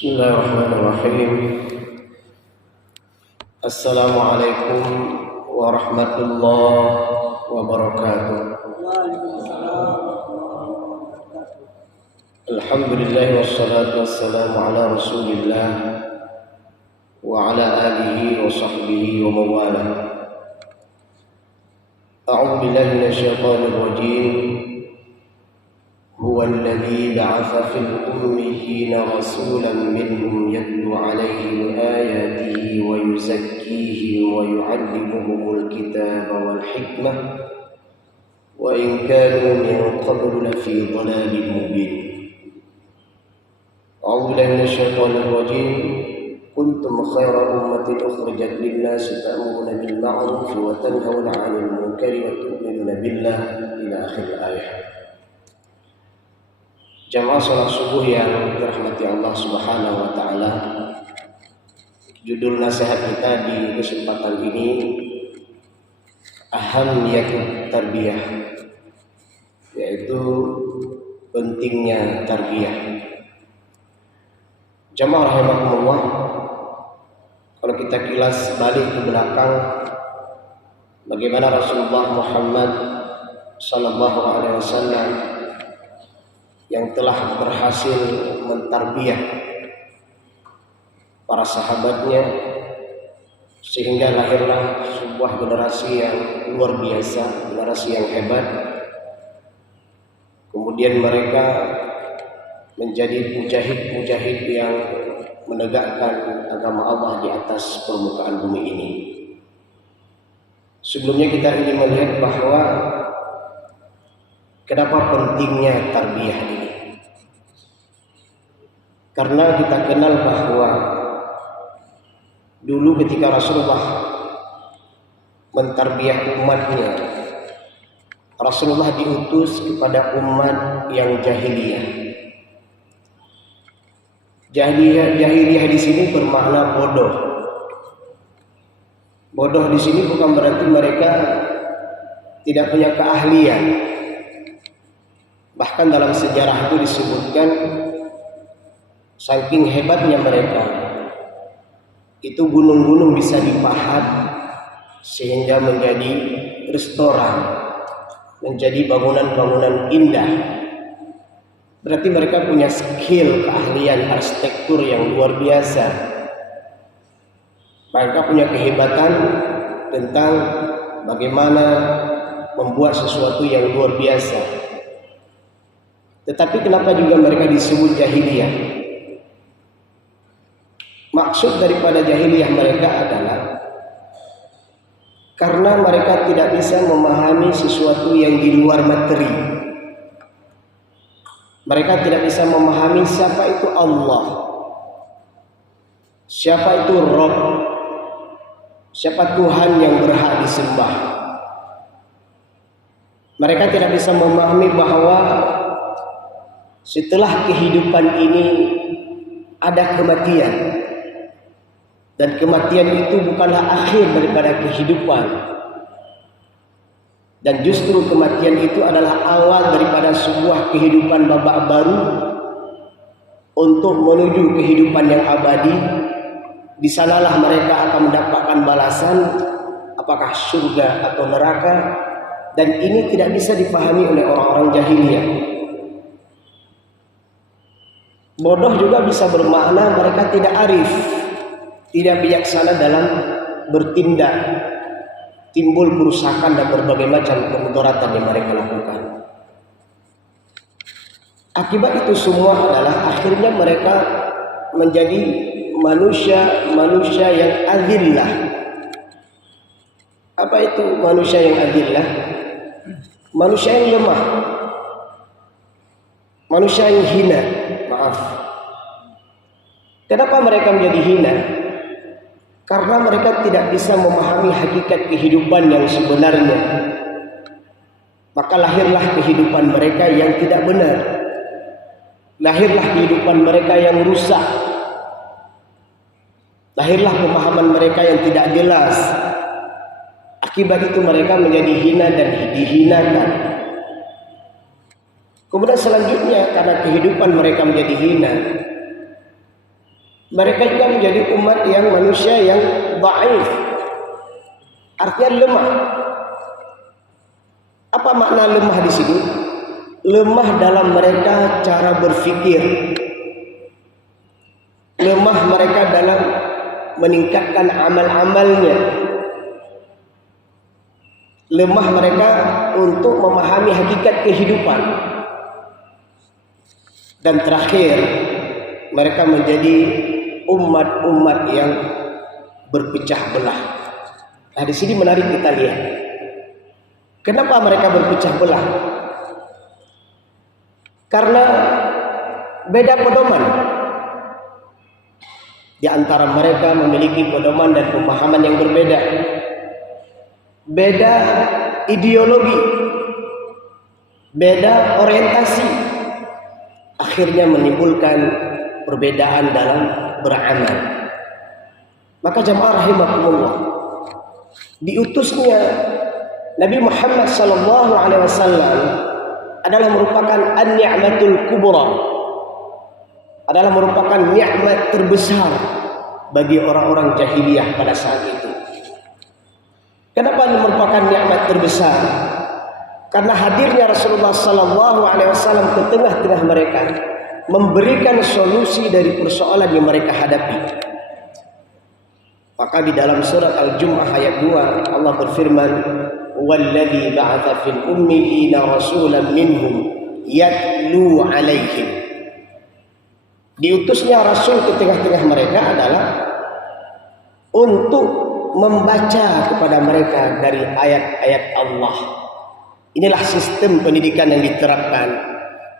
Bismillahirrahmanirrahim. Assalamualaikum warahmatullahi wabarakatuh. Alhamdulillah wassalatu wassalamu ala Rasulillah wa ala alihi wa sahbihi wa mawalah. A'udzu billahi minasyaitonir rajim. هو الذي بعث في الأميين رسولا منهم يتلو عليهم آياته ويزكيهم ويعلمهم الكتاب والحكمة وإن كانوا من قبل لفي ضلال مبين. أعوذ بالله من الشيطان الرجيم. كنتم خير أمة أخرجت للناس تأمرون بالمعروف وتنهون عن المنكر وتؤمنون بالله إلى آخر الآية. Jamaah salat subuh yang dirahmati Allah Subhanahu wa taala. Judul nasihat kita di kesempatan ini ahamiyatut tarbiyah, yaitu pentingnya tarbiyah. Jamaah rahimakumullah, kalau kita kilas balik ke belakang bagaimana Rasulullah Muhammad sallallahu alaihi wasallam yang telah berhasil mentarbiyah para sahabatnya sehingga lahirlah sebuah generasi yang luar biasa, generasi yang hebat. Kemudian mereka menjadi mujahid-mujahid yang menegakkan agama Allah di atas permukaan bumi ini. Sebelumnya kita ingin melihat bahwa kenapa pentingnya tarbiyah ini? Karena kita kenal bahwa dulu ketika Rasulullah mentarbiyah umatnya, Rasulullah diutus kepada umat yang jahiliyah. Jahiliyah di sini bermakna bodoh. Bodoh di sini bukan berarti mereka tidak punya keahlian. Bahkan dalam sejarah itu disebutkan saking hebatnya mereka, itu gunung-gunung bisa dipahat sehingga menjadi restoran, menjadi bangunan-bangunan indah. Berarti mereka punya skill, keahlian arsitektur yang luar biasa. Mereka punya kehebatan tentang bagaimana membuat sesuatu yang luar biasa. Tetapi kenapa juga mereka disebut jahiliyah? Maksud daripada jahiliyah mereka adalah karena mereka tidak bisa memahami sesuatu yang di luar materi. Mereka tidak bisa memahami siapa itu Allah, siapa itu Rabb, siapa Tuhan yang berhak disembah. Mereka tidak bisa memahami bahwa setelah kehidupan ini ada kematian. Dan kematian itu bukanlah akhir daripada kehidupan. Dan justru kematian itu adalah awal daripada sebuah kehidupan babak baru untuk menuju kehidupan yang abadi. Di sanalah mereka akan mendapatkan balasan, apakah surga atau neraka. Dan ini tidak bisa dipahami oleh orang-orang jahiliyah. Bodoh juga bisa bermakna mereka tidak arif, tidak bijaksana dalam bertindak, timbul kerusakan dan berbagai macam kemudaratan yang mereka lakukan. Akibat itu semua adalah akhirnya mereka menjadi manusia yang adillah. Apa itu manusia yang adillah? Manusia yang lemah, manusia yang hina. Maaf. Kenapa mereka menjadi hina? Karena mereka tidak bisa memahami hakikat kehidupan yang sebenarnya. Maka lahirlah kehidupan mereka yang tidak benar. Lahirlah kehidupan mereka yang rusak. Lahirlah pemahaman mereka yang tidak jelas. Akibat itu mereka menjadi hina dan dihinakan. Kemudian selanjutnya karena kehidupan mereka menjadi hina, Mereka juga menjadi umat yang manusia yang dhaif, artinya lemah. Apa makna lemah di sini? Lemah dalam mereka cara berfikir, lemah mereka dalam meningkatkan amal-amalnya, lemah mereka untuk memahami hakikat kehidupan, dan terakhir mereka menjadi umat-umat yang berpecah belah. Nah, di sini menarik kita lihat. Kenapa mereka berpecah belah? Karena beda pedoman. Di antara mereka memiliki pedoman dan pemahaman yang berbeda. Beda ideologi, beda orientasi. Akhirnya menimbulkan perbedaan dalam beramal. Maka jamaah rahimakumullah, diutusnya Nabi Muhammad SAW adalah merupakan an-ni'matul kubra, adalah merupakan nikmat terbesar bagi orang-orang jahiliyah pada saat itu. Kenapa ini merupakan nikmat terbesar? Karena hadirnya Rasulullah SAW ke tengah-tengah mereka, memberikan solusi dari persoalan yang mereka hadapi. Maka di dalam surat Al-Jumu'ah ayat 2 Allah berfirman, "Walladzi ba'atsa fil ummiyina rasulan minhum yatlu 'alaihim." Diutusnya Rasul ke tengah-tengah mereka adalah untuk membaca kepada mereka dari ayat-ayat Allah. Inilah sistem pendidikan yang diterapkan.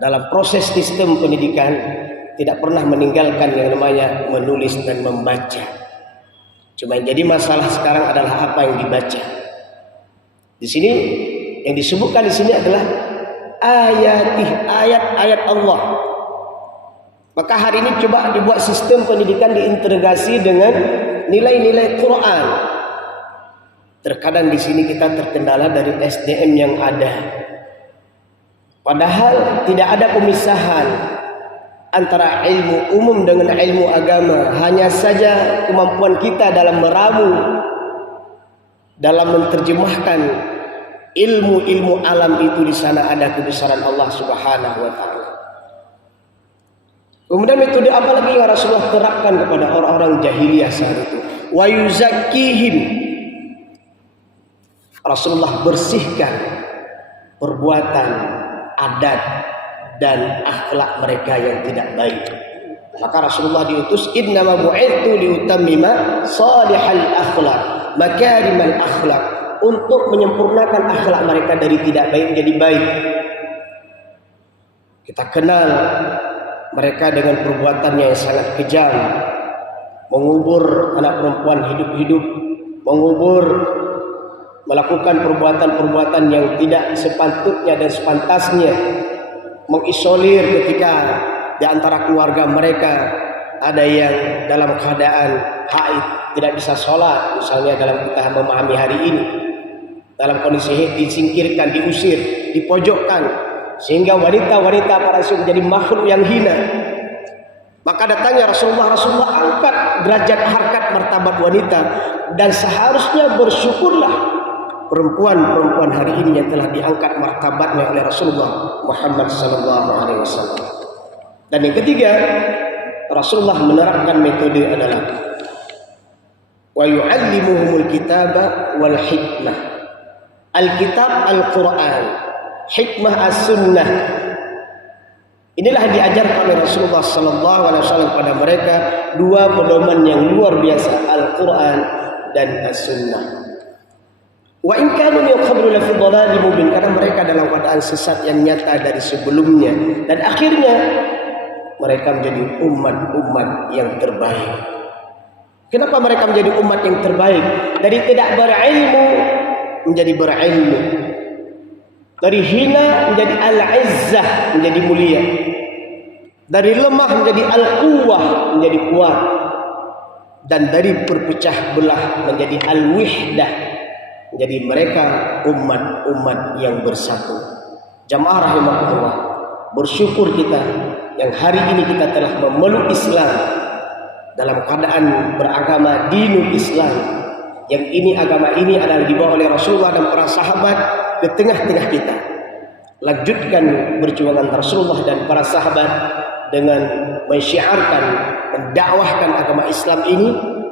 Dalam proses sistem pendidikan tidak pernah meninggalkan yang namanya menulis dan membaca. Cuma yang jadi masalah sekarang adalah apa yang dibaca. Di sini yang disebutkan di sini adalah ayat-ayat Allah. Maka hari ini coba dibuat sistem pendidikan diintegrasi dengan nilai-nilai Quran. Terkadang di sini kita terkendala dari SDM yang ada. Padahal tidak ada pemisahan antara ilmu umum dengan ilmu agama. Hanya saja kemampuan kita dalam meramu, dalam menerjemahkan ilmu-ilmu alam itu, di sana ada kebesaran Allah Subhanahu wa taala. Kemudian metode apa lagi yang Rasulullah terapkan kepada orang-orang jahiliyah saat itu? Wa yuzakkihim. Rasulullah bersihkan perbuatan, adat dan akhlak mereka yang tidak baik. Maka Rasulullah diutus, innama bu'ithu liutammima salihal akhlak, makarimal akhlak, untuk menyempurnakan akhlak mereka dari tidak baik menjadi baik. Kita kenal mereka dengan perbuatannya yang sangat kejam, mengubur anak perempuan hidup-hidup, melakukan perbuatan-perbuatan yang tidak sepatutnya dan sepantasnya, mengisolir ketika di antara keluarga mereka ada yang dalam keadaan haid, tidak bisa sholat, misalnya dalam kita memahami hari ini, dalam kondisi haid, disingkirkan, diusir, dipojokkan, sehingga wanita-wanita para suami menjadi makhluk yang hina. Maka datangnya Rasulullah angkat derajat harkat martabat wanita, dan seharusnya bersyukurlah perempuan-perempuan hari ini yang telah diangkat martabatnya oleh Rasulullah Muhammad SAW. Dan yang ketiga, Rasulullah menerapkan metode adalah wa yu'allimuhumul kitaba wal hikmah. Alkitab Al-Quran, hikmah as-sunnah. Inilah yang diajarkan oleh Rasulullah SAW pada mereka, dua pedoman yang luar biasa, Al-Quran dan as-sunnah. Wa in kanu min qablu la fi dhalalin mubin, karena mereka dalam keadaan sesat yang nyata dari sebelumnya, dan akhirnya mereka menjadi umat-umat yang terbaik. Kenapa mereka menjadi umat yang terbaik? Dari tidak berilmu menjadi berilmu, dari hina menjadi al-izzah, menjadi mulia, dari lemah menjadi al-quwwah, menjadi kuat, dan dari berpecah belah menjadi al-wihdah. Jadi mereka umat-umat yang bersatu. Jamaah rahimakumullah, bersyukur kita yang hari ini kita telah memeluk Islam, dalam keadaan beragama dinul Islam, yang ini agama ini adalah dibawa oleh Rasulullah dan para sahabat ke tengah-tengah kita. Lanjutkan perjuangan Rasulullah dan para sahabat dengan mensyiarkan, mendakwahkan agama Islam ini,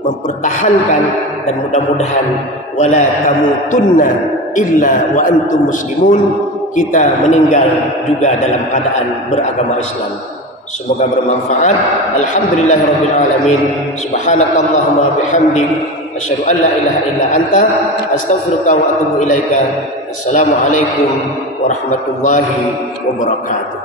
mempertahankan, dan mudah-mudahan wala tamutunna illa wa antum muslimun, kita meninggal juga dalam keadaan beragama Islam. Semoga bermanfaat. Alhamdulillahirabbil alamin. Subhanakallahumma bihamdik asyhadu an la ilaha illa anta astaghfiruka wa atubu ilaika. Assalamualaikum warahmatullahi wabarakatuh.